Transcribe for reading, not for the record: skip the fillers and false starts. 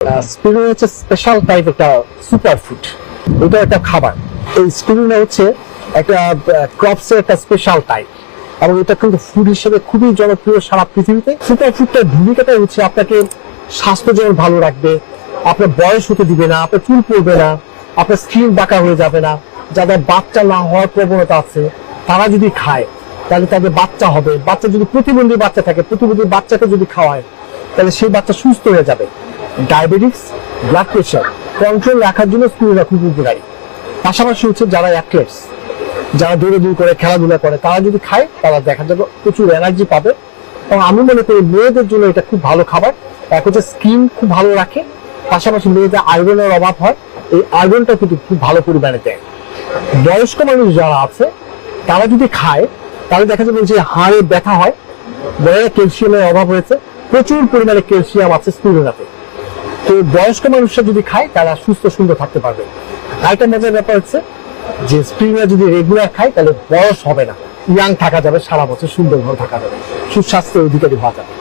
Spirulina হচ্ছে special type একটা super food, এটা একটা খাবার। এই স্পিরুলিনা হচ্ছে একটা ক্রপসের একটা স্পেশাল টাইপ, এবং এটা কিন্তু ফুড হিসেবে খুবই জনপ্রিয় সারা পৃথিবীতে। সুপার ফুডটার ভূমিকাটা হচ্ছে আপনাকে স্বাস্থ্য যেমন ভালো রাখবে, আপনার বয়স হতে দিবে না, আপনার চুল পড়বে না, আপনার স্কিন বাঁকা হয়ে যাবে না। যাদের বাচ্চা না হওয়ার প্রবণতা আছে তারা যদি খায় তাহলে তাদের বাচ্চা হবে। বাচ্চা যদি প্রতিবন্ধী বাচ্চা থাকে, প্রতিবন্ধী বাচ্চাকে যদি খাওয়ায় তাহলে সেই বাচ্চা সুস্থ হয়ে যাবে। ডায়াবেটিস, ব্লাড প্রেশার কন্ট্রোল রাখার জন্য স্পিরুলিনা খুব উপকারী। পাশাপাশি হচ্ছে যারা অ্যাথলেটস, যারা দৌড়াদৌড়ি করে, খেলাধুলা করে, তারা যদি খায় তারা দেখা যাবে প্রচুর এনার্জি পাবে। এবং আমি মনে করি মেয়েদের জন্য এটা খুব ভালো খাবার। এক হচ্ছে স্কিন খুব ভালো রাখে, পাশাপাশি মেয়েদের আয়রনের অভাব হয়, এই আয়রনটা কিন্তু খুব ভালো পরিমাণে দেয়। বয়স্ক মানুষ যারা আছে তারা যদি খায় তাহলে দেখা যাবে যে হাড়ে ব্যথা হয়, বড় ক্যালসিয়ামের অভাব হয়েছে, প্রচুর পরিমাণে ক্যালসিয়াম আছে স্পিরুলিনাতে। তো বয়স্ক মানুষরা যদি খায় তারা সুস্থ সুন্দর থাকতে পারবে। আরেকটা মজার ব্যাপার হচ্ছে যে স্পিরুলিনা যদি রেগুলার খায় তাহলে বয়স হবে না, ইয়াং থাকা যাবে, সারা বছর সুন্দরভাবে থাকা যাবে, সুস্বাস্থ্যের অধিকারী হওয়া যাবে।